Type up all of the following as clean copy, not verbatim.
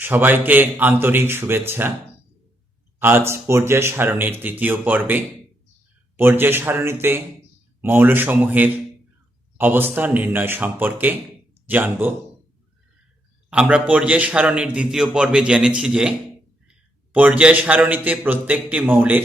সবাইকে আন্তরিক শুভেচ্ছা। আজ পর্যায় সারণীর তৃতীয় পর্বে পর্যায় সারণীতে মৌলসমূহের অবস্থান নির্ণয় সম্পর্কে জানব। আমরা পর্যায় সারণীর দ্বিতীয় পর্বে জেনেছি যে পর্যায় সারণীতে প্রত্যেকটি মৌলের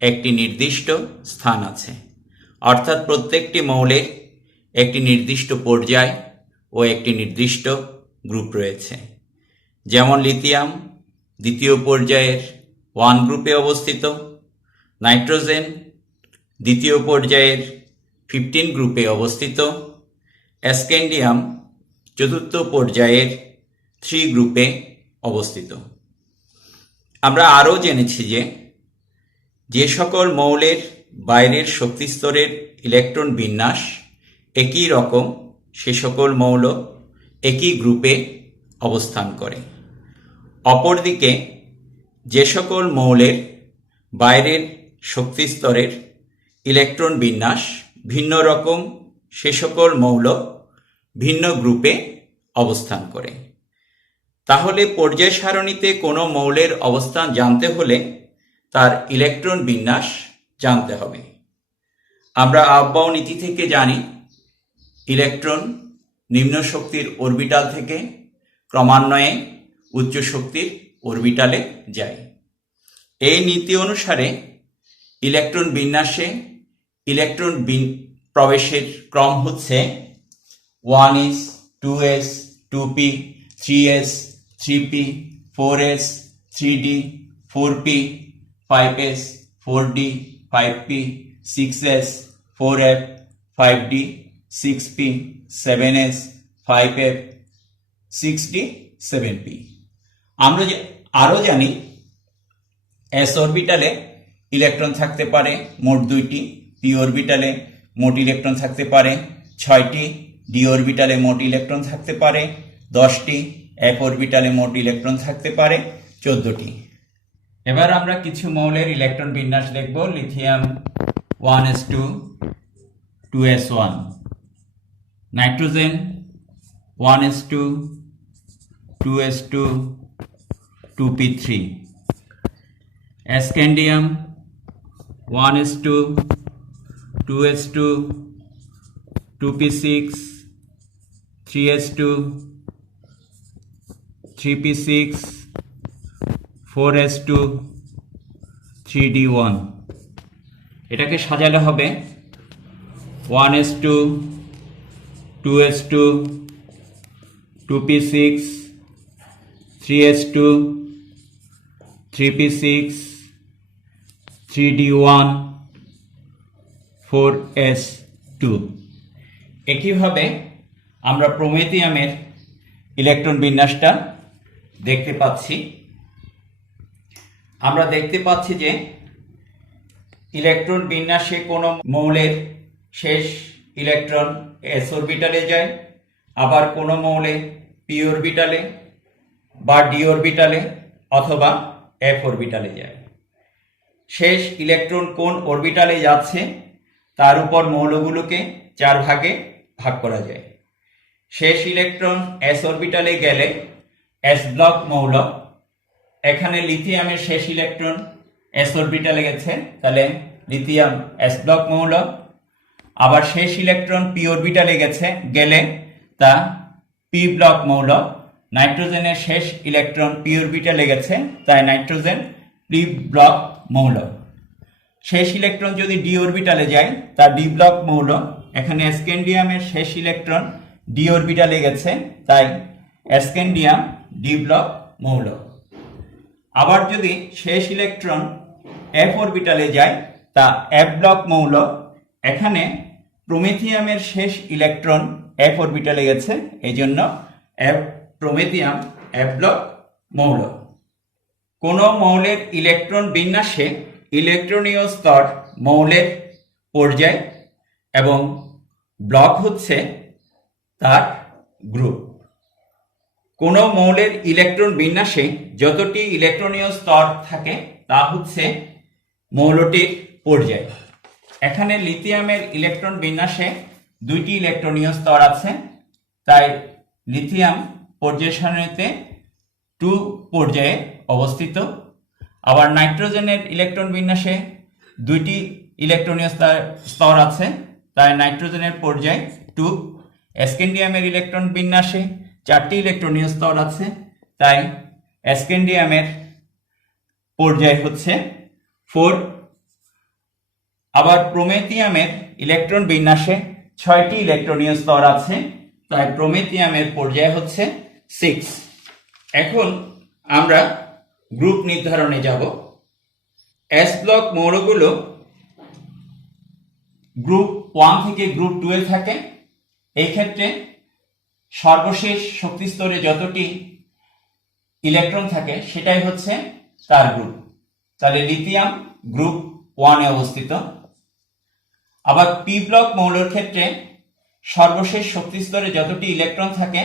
একটি নির্দিষ্ট স্থান আছে, অর্থাৎ প্রত্যেকটি মৌলের একটি নির্দিষ্ট পর্যায় ও একটি নির্দিষ্ট গ্রুপ রয়েছে। যেমন লিথিয়াম দ্বিতীয় পর্যায়ের 1 গ্রুপে অবস্থিত, নাইট্রোজেন দ্বিতীয় পর্যায়ের 15 গ্রুপে অবস্থিত, স্ক্যান্ডিয়াম চতুর্থ পর্যায়ের 3 গ্রুপে অবস্থিত। আমরা আরও জেনেছি যে সকল মৌলের বাইরের শক্তিস্তরের ইলেকট্রন বিন্যাস একই রকম সে সকল মৌল একই গ্রুপে অবস্থান করে। অপরদিকে যে সকল মৌলের বাইরের শক্তিস্তরের ইলেকট্রন বিন্যাস ভিন্ন রকম সে সকল মৌল ভিন্ন গ্রুপে অবস্থান করে। তাহলে পর্যায় সারণীতে কোনো মৌলের অবস্থান জানতে হলে তার ইলেকট্রন বিন্যাস জানতে হবে। আমরা আফবাউ নীতি থেকে জানি ইলেকট্রন নিম্ন শক্তির অরবিটাল থেকে ক্রমান্বয়ে উচ্চ শক্তির অরবিটালে যায়। এই নীতি অনুসারে ইলেকট্রন বিন্যাসে ইলেকট্রন প্রবেশের ক্রম হচ্ছে 1s, 2s, 2p, 3s, 3p, 4s, 3d, 4p, 5s, 4d, 5p, 6s, 4f, 5d, 6p, 7s, 5f, 6d, 7p। আমরা আরও জানি s অরবিটালে ইলেকট্রন থাকতে পারে মোট 2টি, p অরবিটালে মোট ইলেকট্রন থাকতে পারে 6টি, d অরবিটালে মোট ইলেকট্রন থাকতে পারে 10টি, f অরবিটালে মোট ইলেকট্রন থাকতে পারে 14টি। এবার আমরা কিছু মৌলের ইলেকট্রন বিন্যাস দেখব। Lithium 1s2, 2s1, nitrogen 1s2, 2s2, 2p3, scandium 1s2, 2s2, 2p6, 3s2, 3p6, 4s2, 3d1। এটাকে সাজালে হবে 1s2, 2s2, 2p6, 3s2, 3p6, 3d1, 4s2। একইভাবে আমরা প্রোমেথিয়ামের ইলেকট্রন বিন্যাসটা দেখতে পাচ্ছি। আমরা দেখতে পাচ্ছি যে ইলেকট্রন বিন্যাসে কোনো মৌলের শেষ ইলেকট্রন s অরবিটালে যায়, আবার কোনো মৌলে p অরবিটালে বা d অরবিটালে অথবা f অরবিটালে যায়। শেষ ইলেকট্রন কোন অরবিটালে যাচ্ছে তার উপর মৌলগুলোকে 4 ভাগে ভাগ করা যায়। শেষ ইলেকট্রন s অরবিটালে গেলে s ব্লক মৌল। এখানে লিথিয়ামের শেষ ইলেকট্রন s অরবিটালে গেছে, তাহলে লিথিয়াম s ব্লক মৌল। আবার শেষ ইলেকট্রন p অরবিটালে গেলে তা p ব্লক মৌল। নাইট্রোজেনের শেষ ইলেকট্রন p অরবিটালে গেছে, তাই নাইট্রোজেন p ব্লক মৌল। শেষ ইলেকট্রন যদি d অরবিটালে যায় তা d ব্লক মৌল। এখানে স্ক্যান্ডিয়ামের শেষ ইলেকট্রন d অরবিটালে গেছে, তাই স্ক্যান্ডিয়াম d ব্লক মৌল। আবার যদি শেষ ইলেকট্রন f অরবিটালে যায় তা f ব্লক মৌল। এখানে প্রোমেথিয়ামের শেষ ইলেকট্রন f অরবিটালে গেছে, এই জন্য প্রোমেথিয়াম f ব্লক মৌল। কোন মৌলের ইলেকট্রন বিন্যাসে ইলেকট্রনীয় স্তর মৌলের পর্যায় এবং ব্লক হচ্ছে তার গ্রুপ। কোন মৌলের ইলেকট্রন বিন্যাসে যতটি ইলেকট্রনীয় স্তর থাকে তা হচ্ছে মৌলটির পর্যায়। এখানে লিথিয়ামের ইলেকট্রন বিন্যাসে 2টি ইলেকট্রনীয় স্তর আছে, তাই লিথিয়াম পর্যায় সারণীতে 2 পর্যায়ে অবস্থিত। আবার নাইট্রোজেনের ইলেকট্রন বিন্যাসে 2টি ইলেকট্রনীয় স্তর আছে, তাই নাইট্রোজেনের পর্যায় 2। স্ক্যান্ডিয়ামের ইলেকট্রন বিন্যাসে 4টি ইলেকট্রনীয় স্তর আছে, তাই স্ক্যান্ডিয়ামের পর্যায় হচ্ছে 4। আবার প্রোমেথিয়ামের ইলেকট্রন বিন্যাসে 6টি ইলেকট্রনীয় স্তর আছে, তাই প্রোমেথিয়ামের পর্যায় হচ্ছে 6। এখন আমরা গ্রুপ নির্ধারণে যাব। এস ব্লক মৌলগুলো গ্রুপ 1 থেকে গ্রুপ 2 এ থাকে। এই ক্ষেত্রে সর্বশেষ শক্তি স্তরে যতটি ইলেকট্রন থাকে সেটাই হচ্ছে তার গ্রুপ। তাহলে লিথিয়াম গ্রুপ 1 এ অবস্থিত। আবার পি ব্লক মৌলের ক্ষেত্রে সর্বশেষ শক্তি স্তরে যতটি ইলেকট্রন থাকে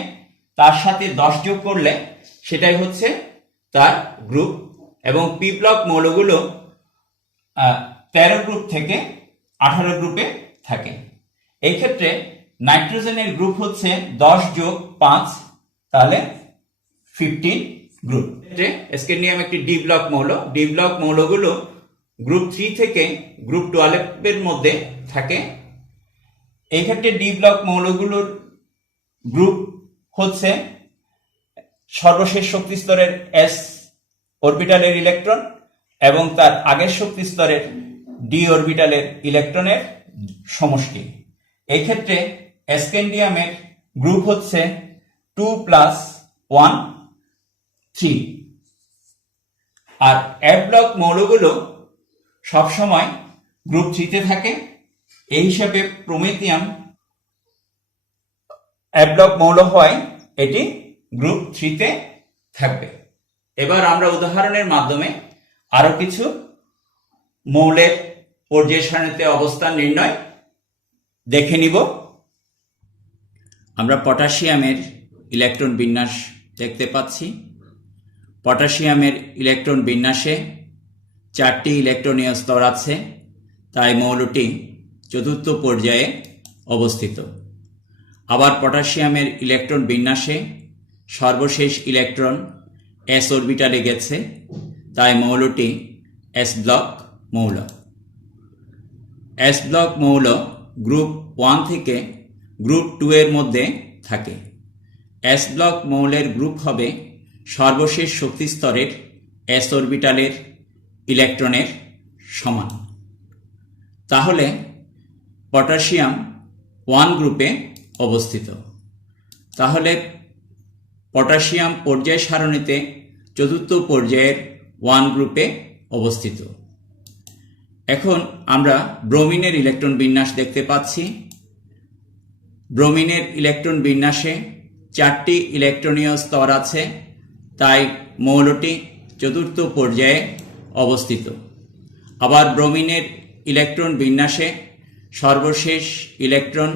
তার সাথে 10 যোগ করলে সেটাই হচ্ছে তার গ্রুপ, এবং পি ব্লক মৌলগুলো 13 গ্রুপ থেকে 18 গ্রুপে থাকে। এই ক্ষেত্রে নাইট্রোজেনের গ্রুপ হচ্ছে 10 যোগ 5, তাহলে 15 গ্রুপ। স্ক্যান্ডিয়াম একটি ডি ব্লক মৌল। ডি ব্লক মৌলগুলো গ্রুপ 3 থেকে গ্রুপ 12 এর মধ্যে থাকে। এই ক্ষেত্রে ডি ব্লক মৌলগুলোর গ্রুপ হচ্ছে সর্বশেষ শক্তি স্তরের এস অরবিটালের ইলেকট্রন এবং তার আগের শক্তি স্তরের ডি অরবিটালের ইলেকট্রনের সমষ্টি। এই ক্ষেত্রে স্ক্যান্ডিয়ামের গ্রুপ হচ্ছে 2 + 1 3। আর এফ ব্লক মৌলগুলো সবসময় গ্রুপ 3 তে থাকে। এই হিসাবে প্রোমেথিয়াম এফ ব্লক মৌল হয়, এটি গ্রুপ 3 তে থাকবে। এবার আমরা উদাহরণের মাধ্যমে আরো কিছু মৌলের পর্যায় সারণীতে অবস্থান নির্ণয় দেখে নিব। আমরা পটাশিয়ামের ইলেকট্রন বিন্যাস দেখতে পাচ্ছি। পটাশিয়ামের ইলেকট্রন বিন্যাসে 4টি ইলেকট্রনীয় স্তর আছে, তাই মৌলটি চতুর্থ পর্যায়ে অবস্থিত। আবার পটাশিয়ামের ইলেকট্রন বিন্যাসে সর্বশেষ ইলেকট্রন এস অরবিটালে গেছে, তাই মৌলটি এস ব্লক মৌল। এস ব্লক মৌল গ্রুপ 1 থেকে গ্রুপ 2 এর মধ্যে থাকে। এস ব্লক মৌলের গ্রুপ হবে সর্বশেষ শক্তি স্তরের এস অরবিটালের ইলেকট্রনের সমান। তাহলে পটাশিয়াম 1 গ্রুপে অবস্থিত। তাহলে পটাশিয়াম পর্যায় সারণীতে চতুর্থ পর্যায়ের 1 গ্রুপে অবস্থিত। এখন আমরা ব্রোমিনের ইলেকট্রন বিন্যাস দেখতে পাচ্ছি। ব্রোমিনের ইলেকট্রন বিন্যাসে 4টি ইলেকট্রনীয় স্তর আছে, তাই মৌলটি চতুর্থ পর্যায়ে অবস্থিত। আবার ব্রোমিনের ইলেকট্রন বিন্যাসে সর্বশেষ ইলেকট্রন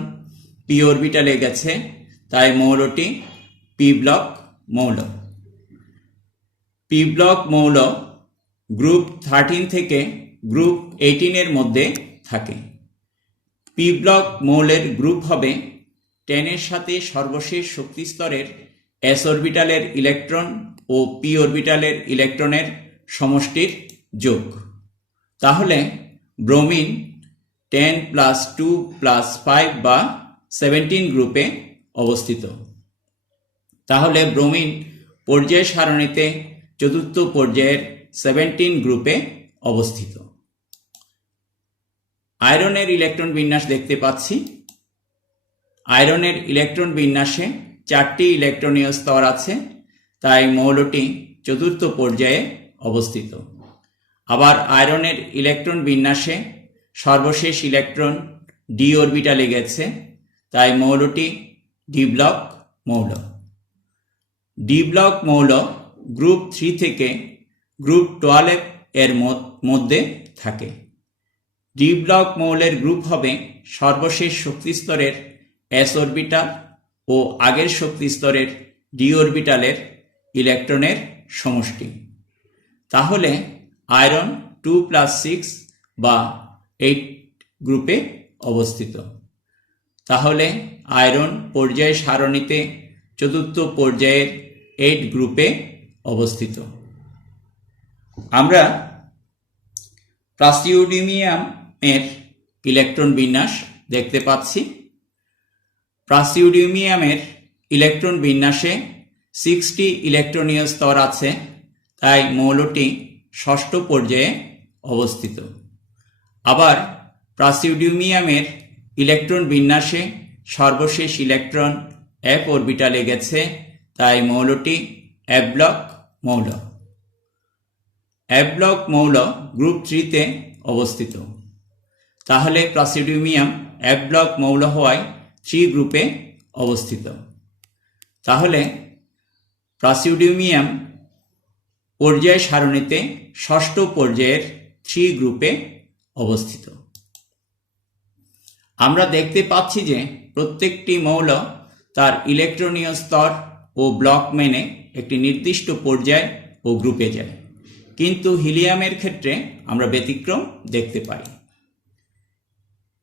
পি অরবিটালে গেছে, তাই মৌলটি পি ব্লক মৌল। পি ব্লক মৌল গ্রুপ 13 থেকে গ্রুপ 18 এর মধ্যে থাকে। পি ব্লক মৌলের গ্রুপ হবে 10 এর সাথে সর্বশেষ শক্তি স্তরের এস অরবিটালের ইলেকট্রন ও পি অরবিটালের ইলেকট্রনের সমষ্টির যোগ। তাহলে ব্রোমিন 10 + 2 + 5 বা 17 গ্রুপে অবস্থিত। তাহলে ব্রোমিন পর্যায় সারণীতে চতুর্থ পর্যায়ের 17 গ্রুপে অবস্থিত। আয়রনের ইলেকট্রন বিন্যাস দেখতে পাচ্ছি। আয়রনের ইলেকট্রন বিন্যাসে 4টি ইলেকট্রনীয় স্তর আছে, তাই মৌলটি চতুর্থ পর্যায়ে অবস্থিত। আবার আয়রনের ইলেকট্রন বিন্যাসে সর্বশেষ ইলেকট্রন ডি অরবিটালে গেছে, তাই মৌলটি ডি ব্লক মৌল। ডি ব্লক মৌল গ্রুপ 3 থেকে গ্রুপ 12 এর মধ্যে থাকে। ডি ব্লক মৌলের গ্রুপ হবে সর্বশেষ শক্তি স্তরের এস অরবিটাল ও আগের শক্তি স্তরের ডি অরবিটালের ইলেকট্রনের সমষ্টি। তাহলে আয়রন 2 + 6 বা 8 গ্রুপে অবস্থিত। তাহলে আয়রন পর্যায় সারণীতে চতুর্থ পর্যায়ের 8 গ্রুপে অবস্থিত। আমরা প্রাসিওডিয়ামের ইলেকট্রন বিন্যাস দেখতে পাচ্ছি। প্রাসিওডিয়ামের ইলেকট্রন বিন্যাসে 6টি ইলেকট্রনীয় স্তর আছে, তাই মৌলটি ষষ্ঠ পর্যায়ে অবস্থিত। আবার প্রাসিওডিয়ামের ইলেকট্রন বিন্যাসে সর্বশেষ ইলেকট্রন f অরবিটালে গেছে, তাই মৌলটি f ব্লক মৌল। f ব্লক মৌল গ্রুপ 3-তে অবস্থিত। তাহলে প্রাসিওডিয়াম f ব্লক মৌল হওয়ায় 3 গ্রুপে অবস্থিত। তাহলে প্রাসিওডিয়াম পর্যায় সারণীতে ষষ্ঠ পর্যায়ের 3 গ্রুপে অবস্থিত। আমরা দেখতে পাচ্ছি যে প্রত্যেকটি মৌল তার ইলেকট্রনীয় স্তর ও ব্লক মেনে একটি নির্দিষ্ট পর্যায় ও গ্রুপে যায়, কিন্তু হিলিয়ামের ক্ষেত্রে আমরা ব্যতিক্রম দেখতে পাই।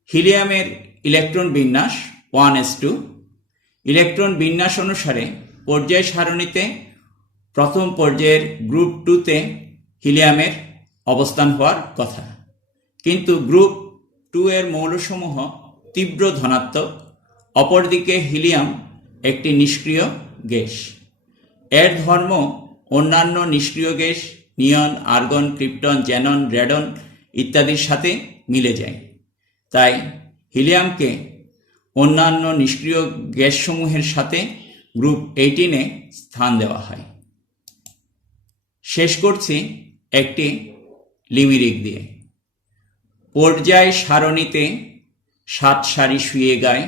হিলিয়ামের ইলেকট্রন বিন্যাস 1s2। ইলেকট্রন বিন্যাস অনুসারে পর্যায় সারণীতে প্রথম পর্যায়ের গ্রুপ 2-তে হিলিয়ামের অবস্থান হওয়ার কথা, কিন্তু গ্রুপ 2 এর মৌলসমূহ তীব্র ধনাত্মক। অপরদিকে হিলিয়াম একটি নিষ্ক্রিয় গ্যাস। এর ধর্ম অন্যান্য নিষ্ক্রিয় গ্যাস নিয়ন, আর্গন, ক্রিপ্টন, জ্যানন, রেডন ইত্যাদির সাথে মিলে যায়। তাই হিলিয়ামকে অন্যান্য নিষ্ক্রিয় গ্যাসসমূহের সাথে গ্রুপ 18-এ স্থান দেওয়া হয়। শেষ করছি একটি লিমিরিক দিয়ে। পর্যায় সারণীতে 7 সারি শুয়ে গায়,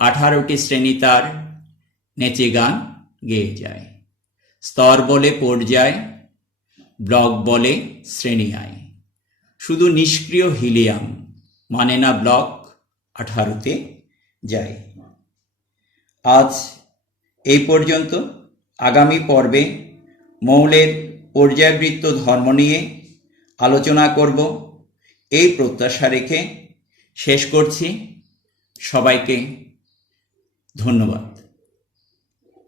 18টি শ্রেণী তার নেচে গান গেয়ে যায়। স্তর বলে পর্যায়, ব্লক বলে শ্রেণী আয়। শুধু নিষ্ক্রিয় হিলিয়াম মানে না ব্লক 18-তে যায়। আজ এই পর্যন্ত। আগামী পর্বে মৌলের পর্যায়বৃত্ত ধর্ম নিয়ে আলোচনা করব, এই প্রত্যাশা রেখে শেষ করছি। সবাইকে ধন্যবাদ।